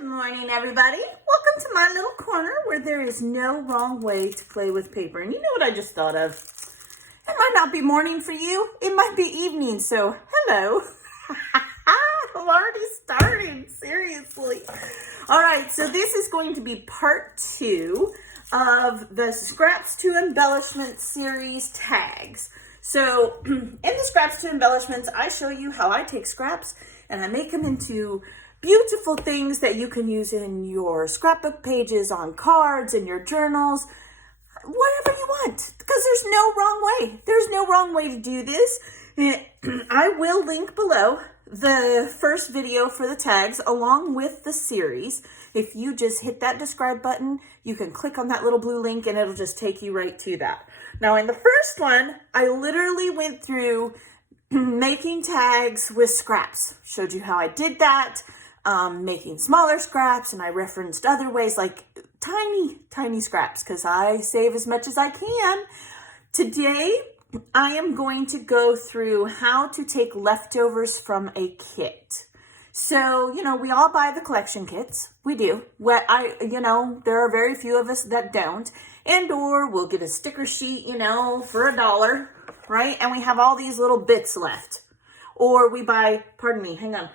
Good morning, everybody. Welcome to my little corner where there is no wrong way to play with paper. And you know what I just thought of? It might not be morning for you. It might be evening. So, hello. I'm already starting. Seriously. All right. So this is going to be part 2 of the Scraps to Embellishments series tags. So in the Scraps to Embellishments, I show you how I take scraps and I make them into beautiful things that you can use in your scrapbook pages, on cards, in your journals, whatever you want, because there's no wrong way. There's no wrong way to do this. I will link below the first video for the tags along with the series. If you just hit that describe button, you can click on that little blue link and it'll just take you right to that. Now in the first one, I literally went through making tags with scraps. Showed you how I did that. Making smaller scraps, and I referenced other ways like tiny scraps because I save as much as I can. Today, I am going to go through how to take leftovers from a kit. So, we all buy the collection kits. We do. There are very few of us that don't. And or we'll get a sticker sheet, for $1, right? And we have all these little bits left. Or we buy, pardon me, hang on.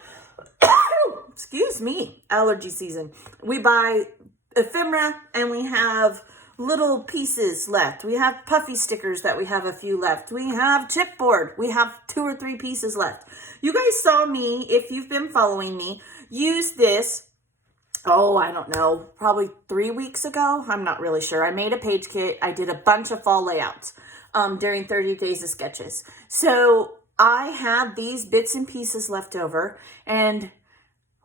Excuse me, allergy season. We buy ephemera and we have little pieces left. We have puffy stickers that we have a few left. We have chipboard. We have 2 or 3 pieces left. You guys saw me, if you've been following me, use this, I don't know, probably 3 weeks ago. I'm not really sure. I made a page kit. I did a bunch of fall layouts during 30 days of sketches. So I have these bits and pieces left over, and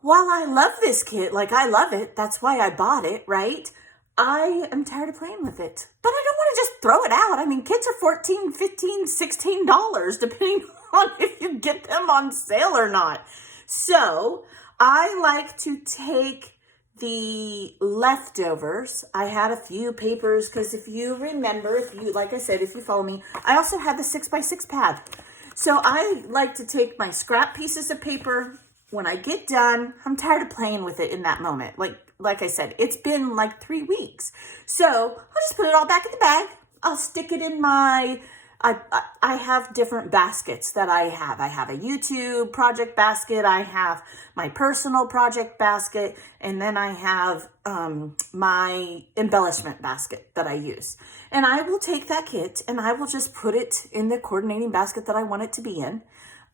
while I love this kit, like I love it, that's why I bought it, right? I am tired of playing with it, but I don't want to just throw it out. I mean, kits are $14, $15, $16, depending on if you get them on sale or not. So I like to take the leftovers. I had a few papers because if you remember, like I said, if you follow me, I also had the 6x6 pad. So I like to take my scrap pieces of paper. When I get done, I'm tired of playing with it in that moment. Like I said, it's been like 3 weeks. So I'll just put it all back in the bag. I'll stick it in my, I have different baskets that I have. I have a YouTube project basket. I have my personal project basket. And then I have my embellishment basket that I use. And I will take that kit and I will just put it in the coordinating basket that I want it to be in.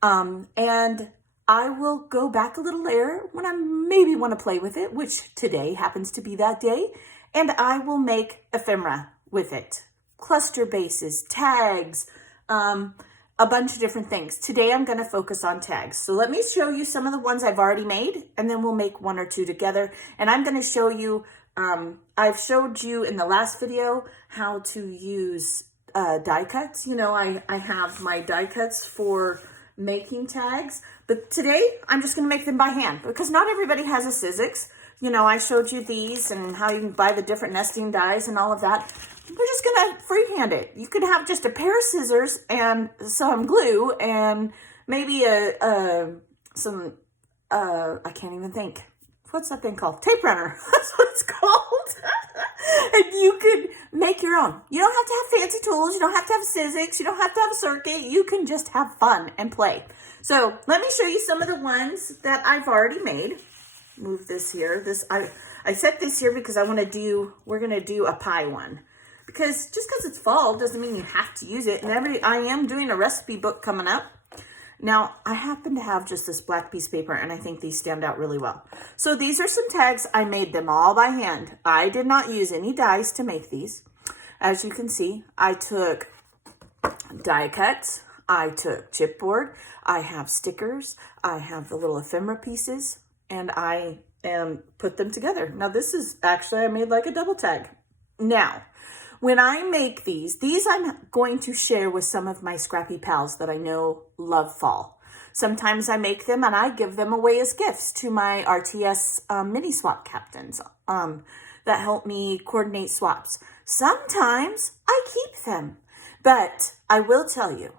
And I will go back a little later when I maybe want to play with it, which today happens to be that day, and I will make ephemera with it. Cluster bases, tags, a bunch of different things. Today I'm going to focus on tags. So let me show you some of the ones I've already made, and then we'll make 1 or 2 together. And I'm going to show you, I've showed you in the last video how to use die cuts. I have my die cuts for making tags, but today I'm just going to make them by hand because not everybody has a Sizzix. I showed you these and how you can buy the different nesting dies and all of that. We're just going to freehand it. You could have just a pair of scissors and some glue and maybe I can't even think. What's that thing called? Tape runner. That's what it's called. And you could make your own. You don't have to have fancy tools. You don't have to have Sizzix. You don't have to have a circuit. You can just have fun and play. So let me show you some of the ones that I've already made. Move this here. I set this here because we're going to do a pie one. Because just because it's fall doesn't mean you have to use it. And I am doing a recipe book coming up. Now, I happen to have just this black piece of paper, and I think these stand out really well. So these are some tags. I made them all by hand. I did not use any dies to make these. As you can see, I took die cuts. I took chipboard. I have stickers. I have the little ephemera pieces, and I put them together. Now, this is actually, I made like a double tag. Now, when I make these I'm going to share with some of my scrappy pals that I know love fall. Sometimes I make them and I give them away as gifts to my RTS mini swap captains that help me coordinate swaps. Sometimes I keep them, but I will tell you,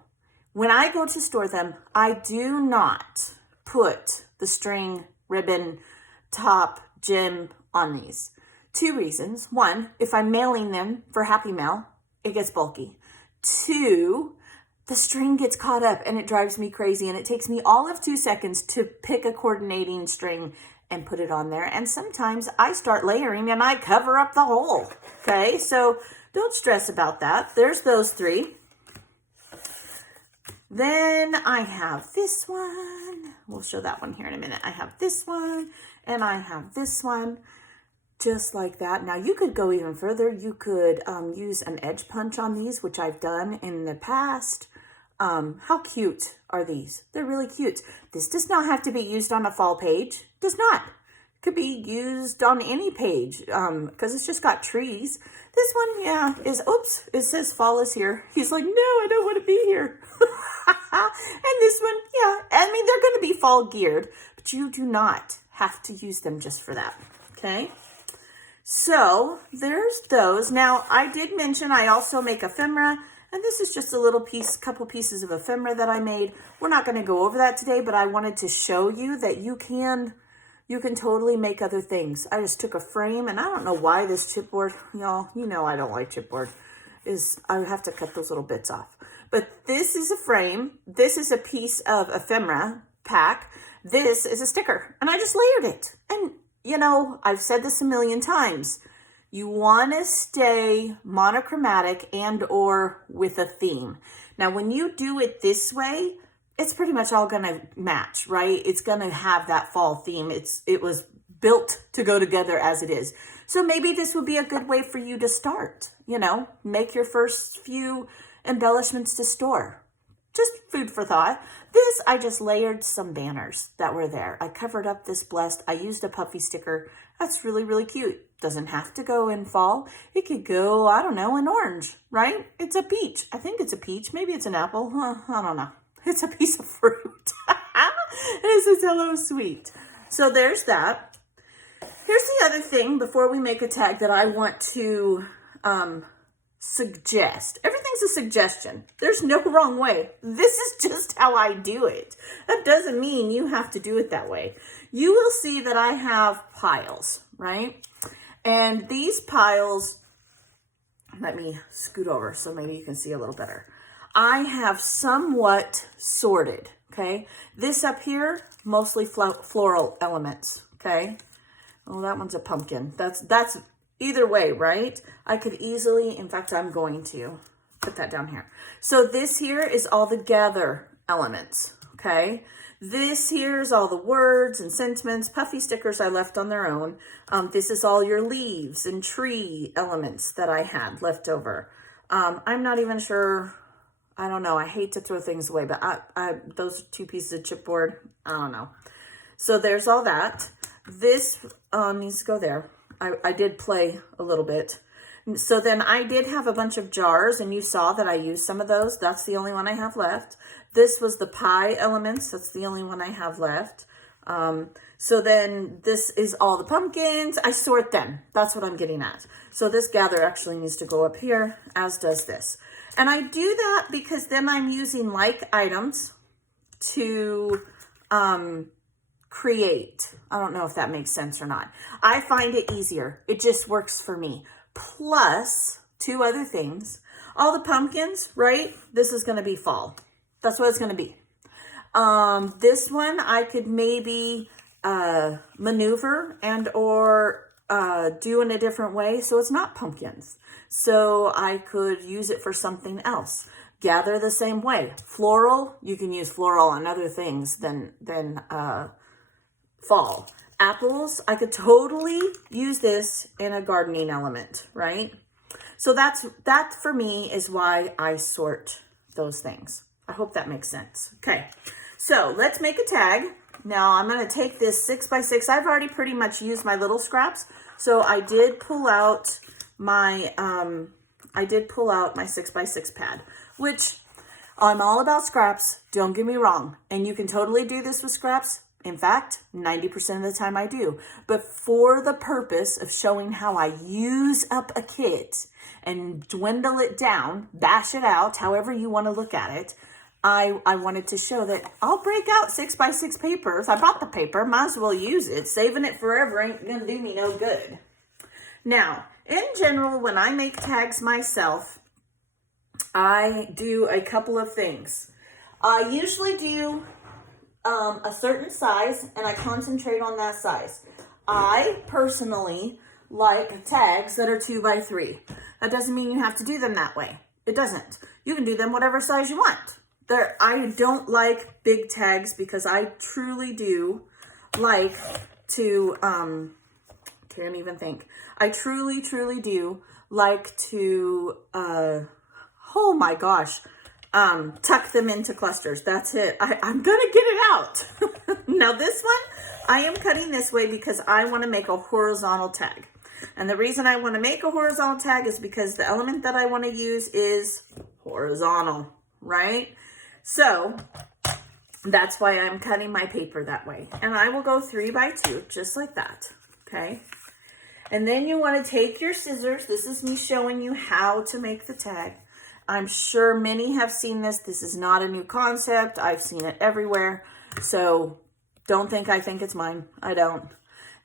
when I go to store them, I do not put the string, ribbon, top, gem on these. 2 reasons. 1, if I'm mailing them for Happy Mail, it gets bulky. 2, the string gets caught up and it drives me crazy, and it takes me all of 2 seconds to pick a coordinating string and put it on there. And sometimes I start layering and I cover up the hole. Okay, so don't stress about that. There's those 3. Then I have this one. We'll show that one here in a minute. I have this one and I have this one, just like that. Now you could go even further. You could use an edge punch on these, which I've done in the past. How cute are these? They're really cute. This does not have to be used on a fall page. Does not. Could be used on any page because it's just got trees. This one, yeah, is, oops, it says fall is here. He's like, no, I don't want to be here. And this one, yeah, I mean, they're going to be fall geared, but you do not have to use them just for that, okay? So there's those. Now, I did mention I also make ephemera, and this is just a little piece, couple pieces of ephemera that I made. We're not going to go over that today, but I wanted to show you that you can totally make other things. I just took a frame, and I don't know why this chipboard, y'all, you know I don't like chipboard, I have to cut those little bits off. But this is a frame. This is a piece of ephemera pack. This is a sticker, and I just layered it. And, you know, I've said this a million times. You want to stay monochromatic and or with a theme. Now, when you do it this way, it's pretty much all going to match, right? It's going to have that fall theme. It was built to go together as it is. So maybe this would be a good way for you to start, you know, make your first few embellishments to store. Just food for thought. This, I just layered some banners that were there. I covered up this blessed. I used a puffy sticker. That's really, really cute. Doesn't have to go in fall. It could go, I don't know, in orange, right? It's a peach. I think it's a peach. Maybe it's an apple. I don't know. It's a piece of fruit. It says hello sweet. So there's that. Here's the other thing before we make a tag that I want to suggest. Everything's a suggestion. There's no wrong way. This is just how I do it. That doesn't mean you have to do it that way. You will see that I have piles, right? And these piles, let me scoot over so maybe you can see a little better. I have somewhat sorted, okay? This up here, mostly floral elements, okay? Oh, that one's a pumpkin. That's either way, right? I could easily, in fact, I'm going to put that down here. So this here is all the gather elements, okay? This here is all the words and sentiments. Puffy stickers I left on their own. This is all your leaves and tree elements that I had left over. I'm not even sure, I don't know. I hate to throw things away, but those 2 pieces of chipboard, I don't know. So there's all that. This needs to go there. I did play a little bit. So then I did have a bunch of jars, and you saw that I used some of those. That's the only one I have left. This was the pie elements. That's the only one I have left. So then this is all the pumpkins. I sort them. That's what I'm getting at. So this gather actually needs to go up here, as does this. And I do that because then I'm using like items to create. I don't know if that makes sense or not. I find it easier. It just works for me. Plus 2 other things. All the pumpkins, right? This is going to be fall. That's what it's going to be. This one I could maybe maneuver and or do in a different way. So it's not pumpkins. So I could use it for something else. Gather the same way. Floral, you can use floral on other things than fall. Apples, I could totally use this in a gardening element, right? So that for me is why I sort those things. I hope that makes sense. Okay, so let's make a tag. Now I'm going to take this 6x6. I've already pretty much used my little scraps, so I did pull out my 6x6 pad, which I'm all about scraps. Don't get me wrong, and you can totally do this with scraps. In fact, 90% of the time I do. But for the purpose of showing how I use up a kit and dwindle it down, bash it out, however you want to look at it, I wanted to show that I'll break out 6x6 paper. If I bought the paper, might as well use it. Saving it forever ain't gonna do me no good. Now, in general, when I make tags myself, I do a couple of things. I usually do a certain size, and I concentrate on that size. I personally like tags that are 2x3. That doesn't mean you have to do them that way. It doesn't. You can do them whatever size you want. I don't like big tags because I truly do like to, can't even think. I truly do like to, oh my gosh, tuck them into clusters. That's it. I'm gonna get it out. Now this one, I am cutting this way because I want to make a horizontal tag. And the reason I want to make a horizontal tag is because the element that I want to use is horizontal, right? So that's why I'm cutting my paper that way. And I will go 3x2, just like that, okay? And then you want to take your scissors. This is me showing you how to make the tag. I'm sure many have seen this. This is not a new concept. I've seen it everywhere. So don't think I think it's mine. I don't.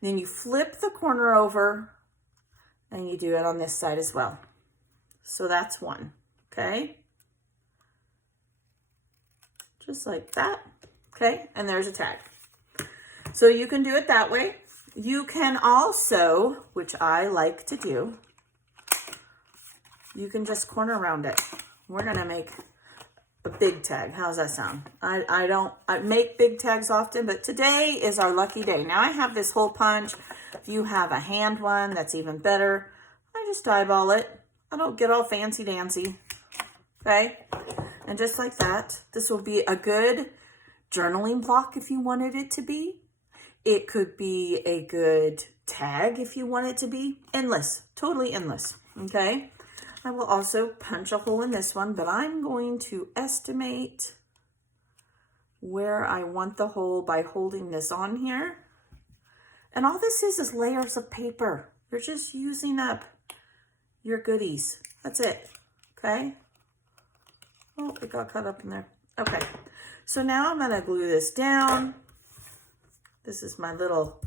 Then you flip the corner over and you do it on this side as well. So that's one, okay? Just like that, okay? And there's a tag. So you can do it that way. You can also, which I like to do, you can just corner around it. We're gonna make a big tag. How's that sound? I make big tags often, but today is our lucky day. Now I have this hole punch. If you have a hand one, that's even better. I just eyeball it. I don't get all fancy dancy, okay? And just like that, this will be a good journaling block if you wanted it to be. It could be a good tag if you want it to be. Endless, totally endless, okay? I will also punch a hole in this one, but I'm going to estimate where I want the hole by holding this on here. And all this is layers of paper. You're just using up your goodies. That's it, okay? Oh, it got caught up in there. Okay, so now I'm gonna glue this down. This is my little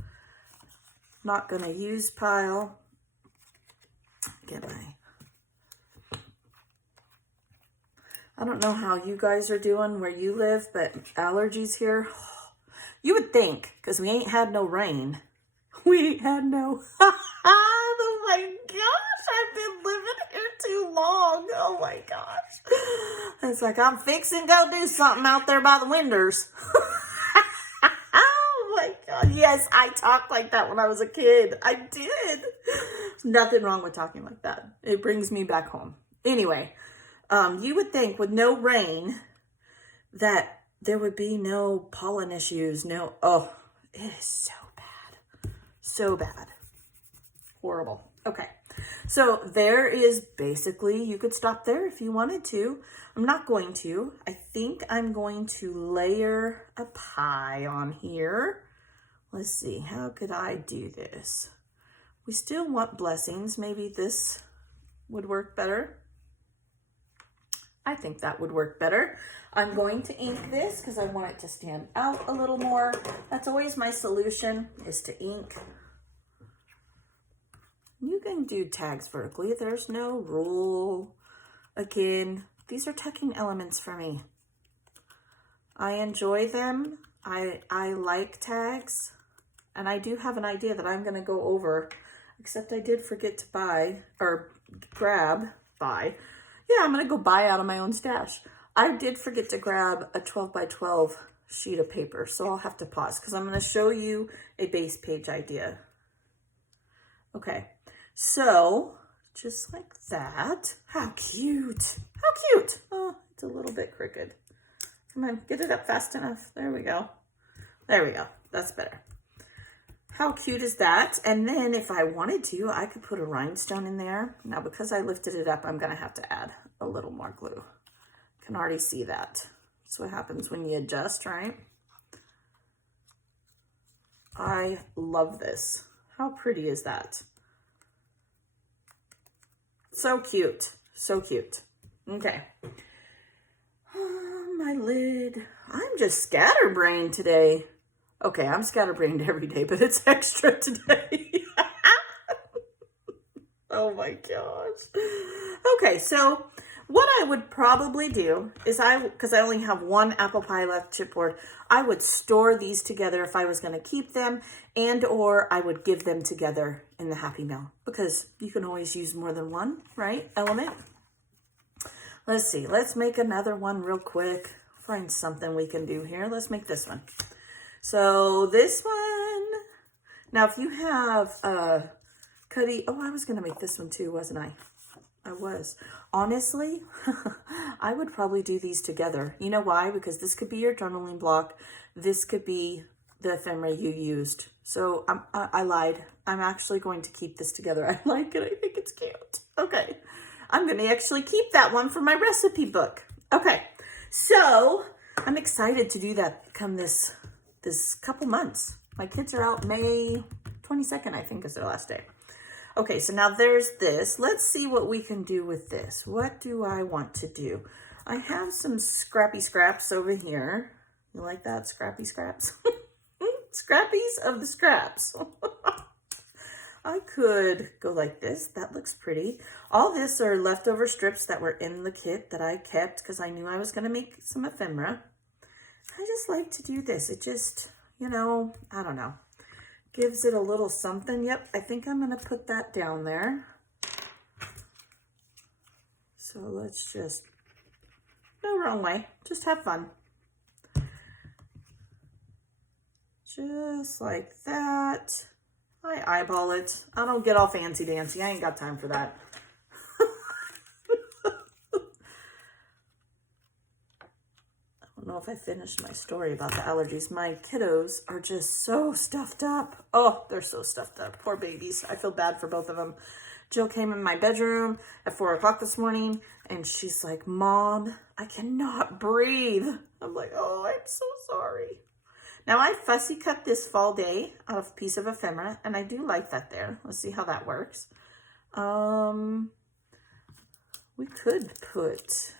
not gonna use pile. Get my, I don't know how you guys are doing where you live, but allergies here, you would think, because we ain't had no rain. We ain't had no, oh my gosh, I've been living here too long. Oh my gosh. It's like I'm fixing to go do something out there by the windows. Oh my God. Yes, I talked like that when I was a kid. I did. There's nothing wrong with talking like that. It brings me back home. Anyway, you would think with no rain that there would be no pollen issues. No, oh, it is so bad. So bad. Horrible. Okay. So there is basically, you could stop there if you wanted to. I'm not going to. I think I'm going to layer a pie on here. Let's see, how could I do this? We still want blessings. Maybe this would work better. I think that would work better. I'm going to ink this because I want it to stand out a little more. That's always my solution, is to ink. You can do tags vertically. There's no rule. Again, these are tucking elements for me. I enjoy them. I like tags. And I do have an idea that I'm going to go over, except I did forget to buy, or buy. Yeah, I'm going to go buy out of my own stash. I did forget to grab a 12x12 sheet of paper, so I'll have to pause because I'm going to show you a base page idea. Okay, so just like that. How cute. How cute. Oh, it's a little bit crooked. Come on, get it up fast enough. There we go. There we go. That's better. How cute is that? And then if I wanted to, I could put a rhinestone in there. Now, because I lifted it up, I'm going to have to add a little more glue. Can already see that. That's what happens when you adjust, right? I love this. How pretty is that? So cute. So cute. Okay. my lid. I'm just scatterbrained today. Okay, I'm scatterbrained every day, but it's extra today. Oh my gosh. Okay, so what I would probably do is because I only have one apple pie left chipboard, I would store these together if I was going to keep them, and or I would give them together in the Happy Mail, because you can always use more than one, right, element? Let's see, let's make another one real quick. Find something we can do here. Let's make this one. So this one, now if you have Cuddy, oh, I was going to make this one too, wasn't I? I was. Honestly, I would probably do these together. You know why? Because this could be your journaling block. This could be the ephemera you used. So I lied. I'm actually going to keep this together. I like it. I think it's cute. Okay. I'm going to actually keep that one for my recipe book. Okay. So I'm excited to do that come this couple months. My kids are out May 22nd, I think is their last day. Okay, so now there's this. Let's see what we can do with this. What do I want to do? I have some scrappy scraps over here. You like that? Scrappy scraps? Scrappies of the scraps. I could go like this. That looks pretty. All this are leftover strips that were in the kit that I kept because I knew I was going to make some ephemera. I just like to do this. It just, you know, I don't know. Gives it a little something. Yep, I think I'm going to put that down there. So let's just, no wrong way, just have fun. Just like that. I eyeball it. I don't get all fancy dancy. I ain't got time for that. I don't know if I finished my story about the allergies. My kiddos are just so stuffed up. Oh, they're so stuffed up. Poor babies. I feel bad for both of them. Jill came in my bedroom at 4 o'clock this morning and she's like, Mom, I cannot breathe. I'm like, oh, I'm so sorry. Now I fussy cut this fall day out of a piece of ephemera and I do like that there. Let's see how that works. We could put,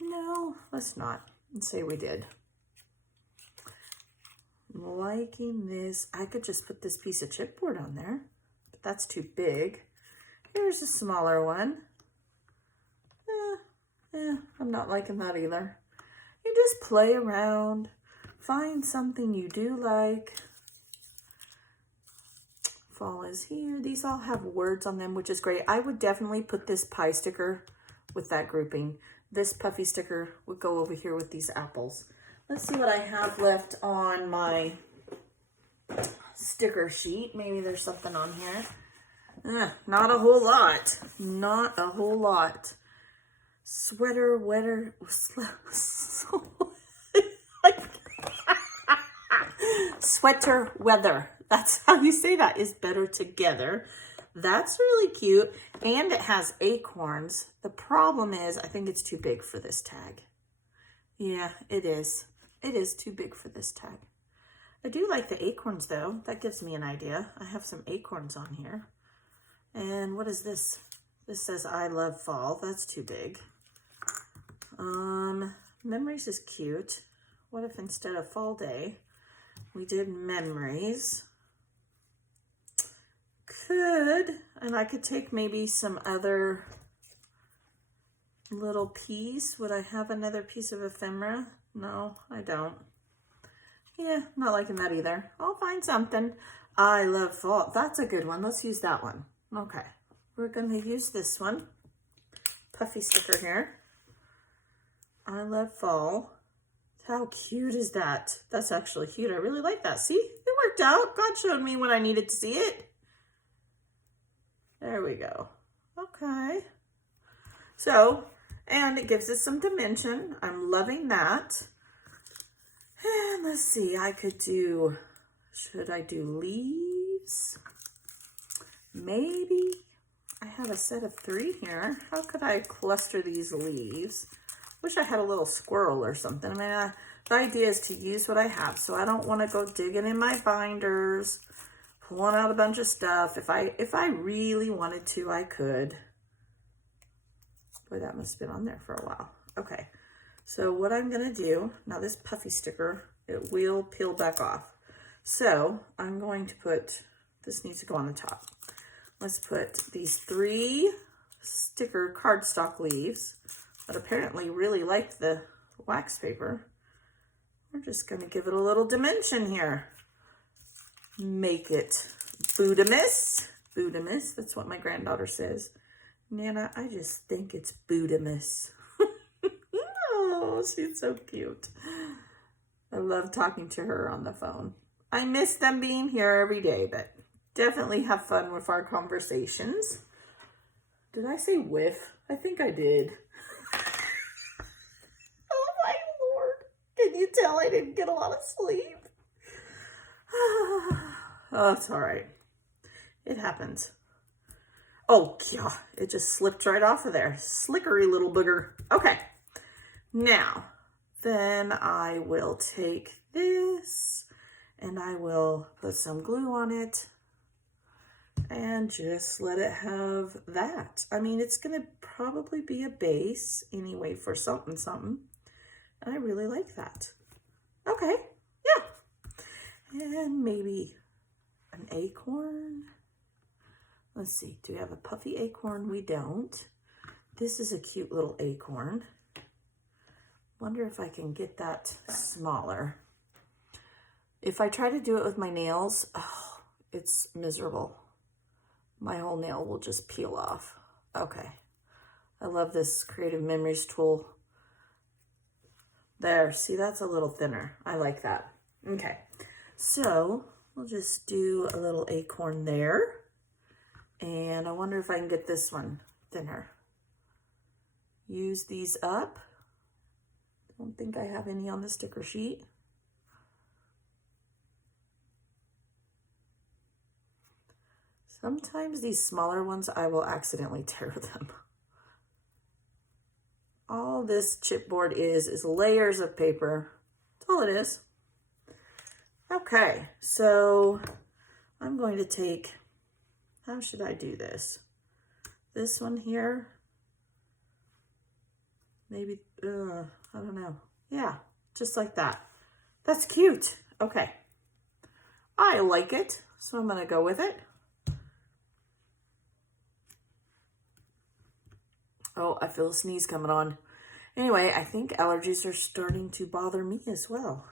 no, let's not. Let's say we did. I'm liking this. I could just put this piece of chipboard on there, but that's too big. Here's a smaller one. I'm not liking that either. You just play around, find something you do like. Fall is here. These all have words on them, which is great. I would definitely put this pie sticker with that grouping. This puffy sticker would go over here with these apples. Let's see what I have left on my sticker sheet. Maybe there's something on here. Not a whole lot. Not a whole lot. Sweater, weather, sweater weather. That's how you say that, is better together. That's really cute, and it has acorns. The problem is, I think it's too big for this tag. Yeah, it is. It is too big for this tag. I do like the acorns, though. That gives me an idea. I have some acorns on here. And what is this? This says, I love fall. That's too big. Memories is cute. What if instead of fall day, we did memories? Could, and I could take maybe some other little piece. Would I have another piece of ephemera? No, I don't. Yeah, not liking that either. I'll find something. I love fall. That's a good one. Let's use that one. Okay, we're going to use this one. Puffy sticker here. I love fall. How cute is that? That's actually cute. I really like that. See, it worked out. God showed me when I needed to see it. There we go. Okay. So, and it gives it some dimension. I'm loving that. And let's see, I could do, should I do leaves? Maybe. I have a set of 3 here. How could I cluster these leaves? Wish I had a little squirrel or something. I mean, the idea is to use what I have, so I don't want to go digging in my binders, pulling out a bunch of stuff. If I really wanted to, I could. Boy, that must have been on there for a while. Okay, So what I'm gonna do, now this puffy sticker, it will peel back off. So I'm going to put, this needs to go on the top. Let's put these 3 sticker cardstock leaves that apparently really like the wax paper. We're just gonna give it a little dimension here. Make it Buddha-miss. Buddha-miss, that's what my granddaughter says. Nana, I just think it's Buddha-miss. Oh, she's so cute. I love talking to her on the phone. I miss them being here every day, but definitely have fun with our conversations. Did I say whiff? I think I did. Oh my Lord. Can you tell I didn't get a lot of sleep? Oh, it's all right. It happens. Oh, yeah, it just slipped right off of there. Slickery little booger. Okay, now, then I will take this and I will put some glue on it and just let it have that. I mean, it's gonna probably be a base anyway for something. And I really like that. Okay, yeah. And maybe an acorn. Let's see, do we have a puffy acorn? We don't. This is a cute little acorn. Wonder if I can get that smaller. If I try to do it with my nails, oh, it's miserable. My whole nail will just peel off. Okay, I love this Creative Memories tool. There, see, that's a little thinner. I like that. Okay, so we'll just do a little acorn there. And I wonder if I can get this one thinner. Use these up. Don't think I have any on the sticker sheet. Sometimes these smaller ones, I will accidentally tear them. All this chipboard is layers of paper. That's all it is. Okay, so I'm going to take, how should I do this? This one here, maybe, I don't know. Yeah, just like that. That's cute. Okay, I like it, so I'm gonna go with it. Oh, I feel a sneeze coming on. Anyway, I think allergies are starting to bother me as well.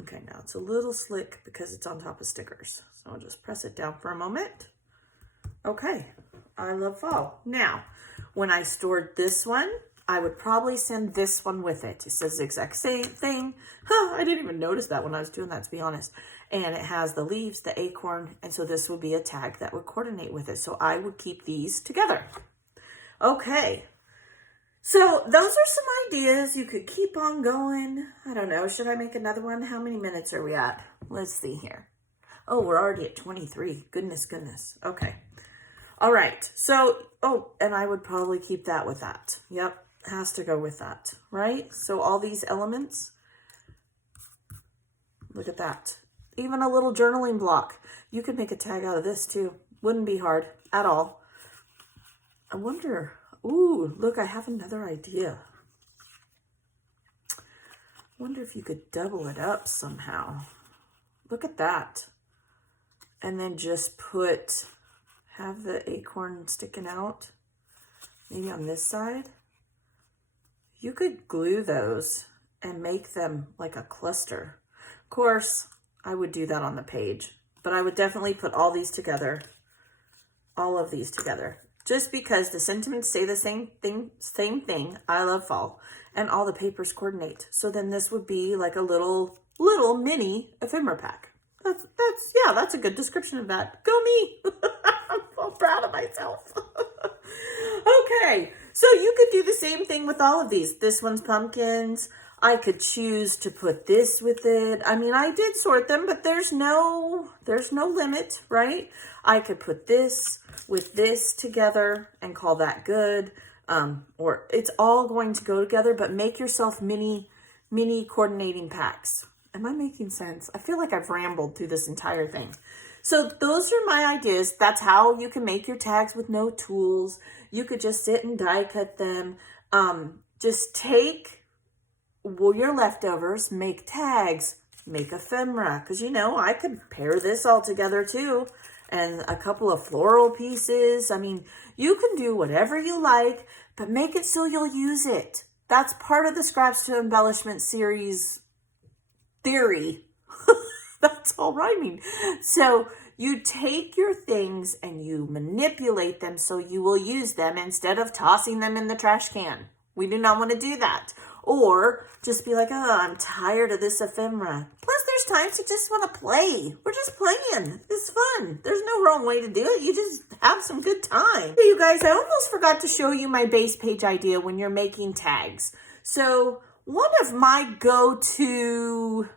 Okay, now it's a little slick because it's on top of stickers. So I'll just press it down for a moment. Okay, I love fall. Now, when I stored this one, I would probably send this one with it. It says the exact same thing. Huh, I didn't even notice that when I was doing that, to be honest. And it has the leaves, the acorn, and so this would be a tag that would coordinate with it. So I would keep these together. Okay, so those are some ideas. You could keep on going. I don't know, should I make another one? How many minutes are we at? Let's see here. Oh, we're already at 23. Goodness. Okay. All right, so, oh, and I would probably keep that with that. Yep, has to go with that, right? So all these elements, look at that. Even a little journaling block. You could make a tag out of this too. Wouldn't be hard at all. I wonder, ooh, look, I have another idea. Wonder if you could double it up somehow. Look at that. And then just have the acorn sticking out, maybe on this side. You could glue those and make them like a cluster. Of course, I would do that on the page, but I would definitely put all these together, all of these together, just because the sentiments say the same thing. I love fall, and all the papers coordinate. So then this would be like a little mini ephemera pack. That's a good description of that. Go me. I'm so proud of myself. Okay, so you could do the same thing with all of these. This one's pumpkins. I could choose to put this with it. I mean, I did sort them, but there's no limit, right? I could put this with this together and call that good. Or it's all going to go together, but make yourself mini coordinating packs. Am I making sense? I feel like I've rambled through this entire thing. So those are my ideas. That's how you can make your tags with no tools. You could just sit and die cut them. Just take your leftovers, make tags, make ephemera. Because, you know, I could pair this all together too. And a couple of floral pieces. I mean, you can do whatever you like, but make it so you'll use it. That's part of the Scraps to Embellishment series theory. That's all rhyming. So you take your things and you manipulate them so you will use them instead of tossing them in the trash can. We do not want to do that. Or just be like, oh, I'm tired of this ephemera. Plus, there's times you just want to play. We're just playing. It's fun. There's no wrong way to do it. You just have some good time. Hey, you guys, I almost forgot to show you my base page idea when you're making tags. So one of my go-to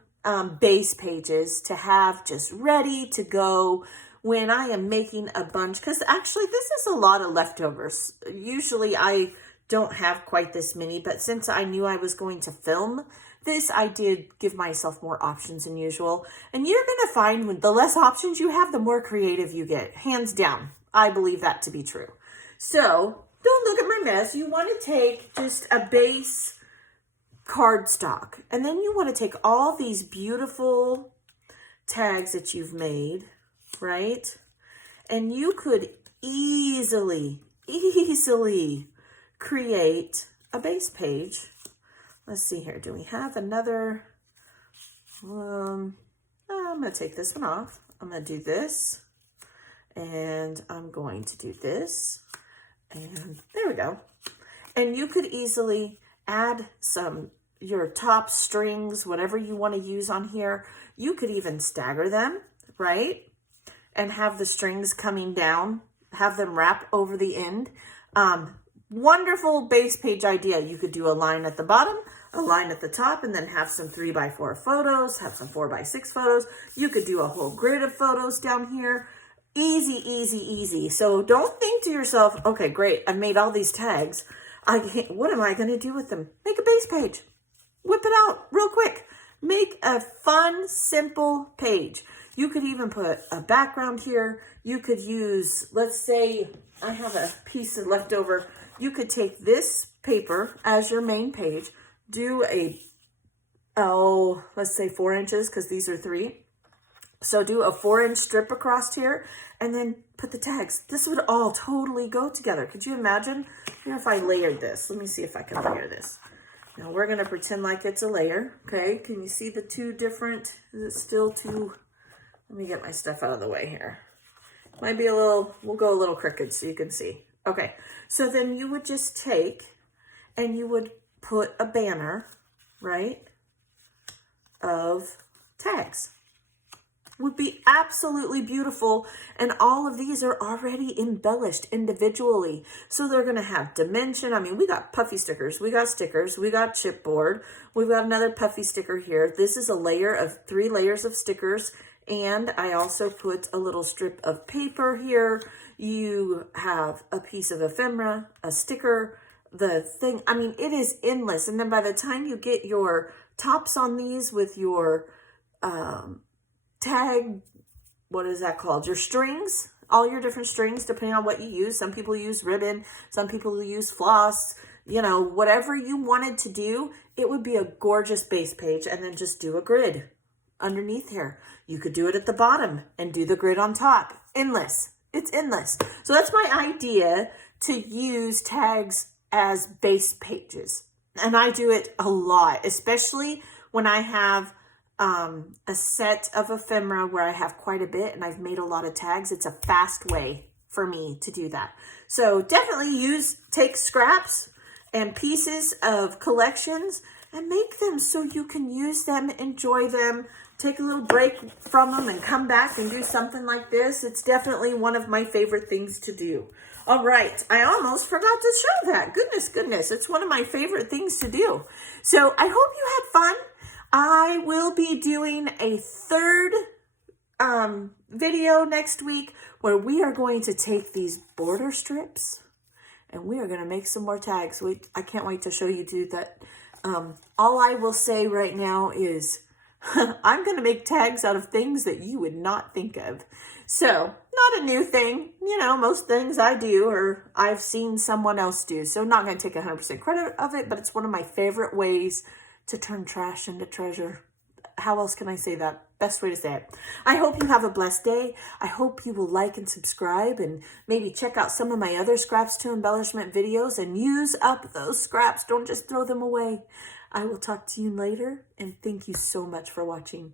base pages to have just ready to go when I am making a bunch, because actually this is a lot of leftovers. Usually I don't have quite this many, but since I knew I was going to film this, I did give myself more options than usual. And you're going to find when the less options you have, the more creative you get. Hands down. I believe that to be true. So don't look at my mess. You want to take just a base cardstock, and then you want to take all these beautiful tags that you've made, right? And you could easily create a base page. Let's see here. Do we have another? I'm going to take this one off. I'm going to do this, and I'm going to do this, and there we go. And you could easily add your top strings, whatever you want to use on here. You could even stagger them, right? And have the strings coming down, have them wrap over the end. Wonderful base page idea. You could do a line at the bottom, a line at the top, and then have some 3x4 photos, have some 4x6 photos. You could do a whole grid of photos down here. Easy, easy, easy. So don't think to yourself, okay, great, I've made all these tags. What am I going to do with them? Make a base page. Whip it out real quick. Make a fun, simple page. You could even put a background here. You could use, let's say I have a piece of leftover. You could take this paper as your main page, do let's say 4 inches because these are 3. So do a 4-inch strip across here and then put the tags. This would all totally go together. Could you imagine? Here, if I layered this, let me see if I can layer this. Now we're going to pretend like it's a layer. Okay. Can you see the two different, is it still two? Let me get my stuff out of the way here. Might be a little, we'll go a little crooked so you can see. Okay. So then you would just take and you would put a banner, right, of tags. Would be absolutely beautiful, and all of these are already embellished individually, so they're going to have dimension. I mean, we got puffy stickers, we got stickers, we got chipboard, we've got another puffy sticker here. This is a layer of 3 layers of stickers, and I also put a little strip of paper here. You have a piece of ephemera, a sticker, the thing. I mean, it is endless. And then by the time you get your tops on these with your tag, what is that called? Your strings, all your different strings, depending on what you use. Some people use ribbon, some people use floss, you know, whatever you wanted to do, it would be a gorgeous base page. And then just do a grid underneath here. You could do it at the bottom and do the grid on top. Endless. It's endless. So that's my idea, to use tags as base pages. And I do it a lot, especially when I have a set of ephemera where I have quite a bit and I've made a lot of tags. It's a fast way for me to do that. So definitely take scraps and pieces of collections and make them so you can use them, enjoy them, take a little break from them and come back and do something like this. It's definitely one of my favorite things to do. All right, I almost forgot to show that. Goodness, it's one of my favorite things to do. So I hope you had fun. I will be doing a 3rd video next week where we are going to take these border strips and we are going to make some more tags. I can't wait to show you do that. All I will say right now is I'm going to make tags out of things that you would not think of. So, not a new thing. You know, most things I do or I've seen someone else do. So, not going to take 100% credit of it, but it's one of my favorite ways to turn trash into treasure. How else can I say that? Best way to say it. I hope you have a blessed day. I hope you will like and subscribe and maybe check out some of my other scraps to embellishment videos and use up those scraps. Don't just throw them away. I will talk to you later and thank you so much for watching.